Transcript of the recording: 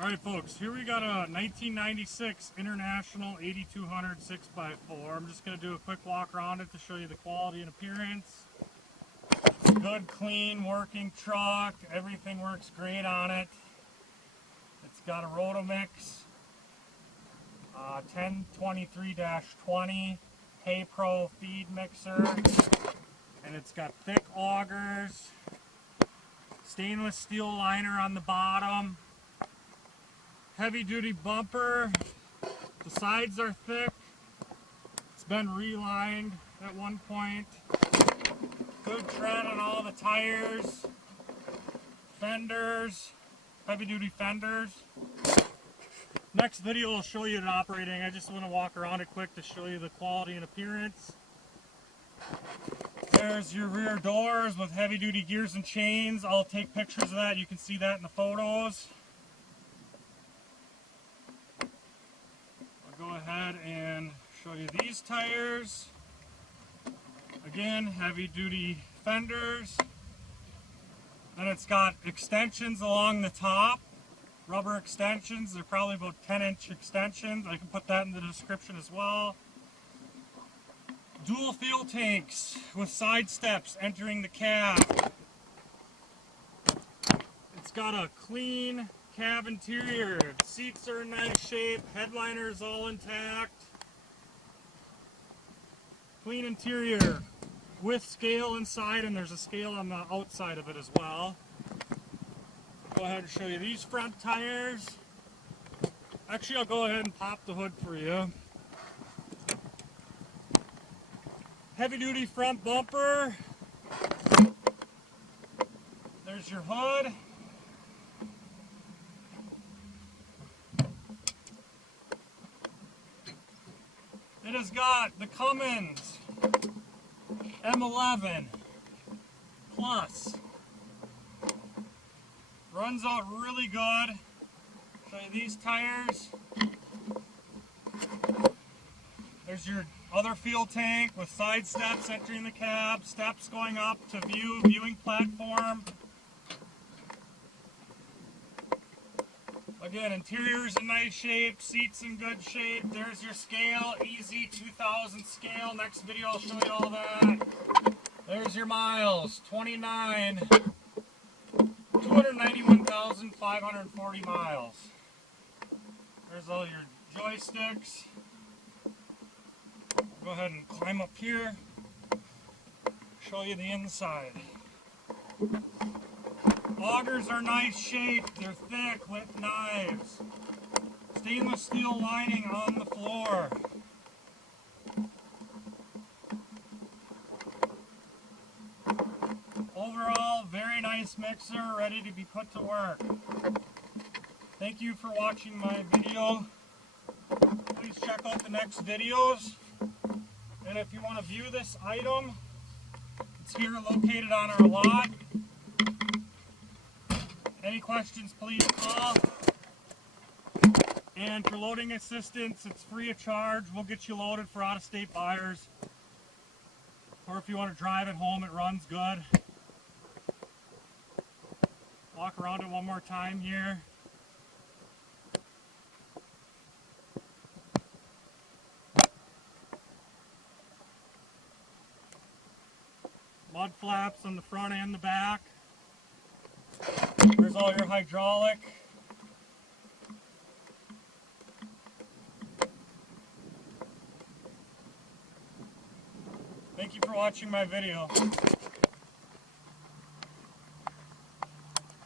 Alright folks, here we got a 1996 International 8200 6x4. I'm just going to do a quick walk around it to show you the quality and appearance. Good, clean, working truck. Everything works great on it. It's got a Roto-Mix 1023-20 Hay Pro feed mixer. And it's got thick augers, stainless steel liner on the bottom. Heavy duty bumper, the sides are thick, it's been relined at one point. Good tread on all the tires, fenders, heavy duty fenders. Next video will show you it operating. I just want to walk around it quick to show you the quality and appearance. There's your rear doors with heavy duty gears and chains. I'll take pictures of that, you can see that in the photos. Go ahead and show you these tires. Again, heavy duty fenders. Then it's got extensions along the top, rubber extensions. They're probably about 10-inch extensions. I can put that in the description as well. Dual fuel tanks with side steps entering the cab. It's got a clean cab interior. Seats are in nice shape. Headliner is all intact. Clean interior with scale inside, and there's a scale on the outside of it as well. Go ahead and show you these front tires. Actually, I'll go ahead and pop the hood for you. Heavy duty front bumper. There's your hood. It has got the Cummins M11 Plus. Runs out really good. Show you these tires. There's your other fuel tank with side steps entering the cab, steps going up to viewing platform. Again, interior's in nice shape, seats in good shape. There's your scale, EZ2000 scale. Next video I'll show you all that. There's your miles, 291,540 miles. There's all your joysticks. Go ahead and climb up here. Show you the inside. Augers are nice shape, they're thick with knives. Stainless steel lining on the floor. Overall, very nice mixer, ready to be put to work. Thank you for watching my video. Please check out the next videos. And if you want to view this item, it's here located on our lot. Any questions, please call. And for loading assistance, it's free of charge. We'll get you loaded for out-of-state buyers. Or if you want to drive it home, it runs good. Walk around it one more time here. Mud flaps on the front and the back. There's all your hydraulic. Thank you for watching my video.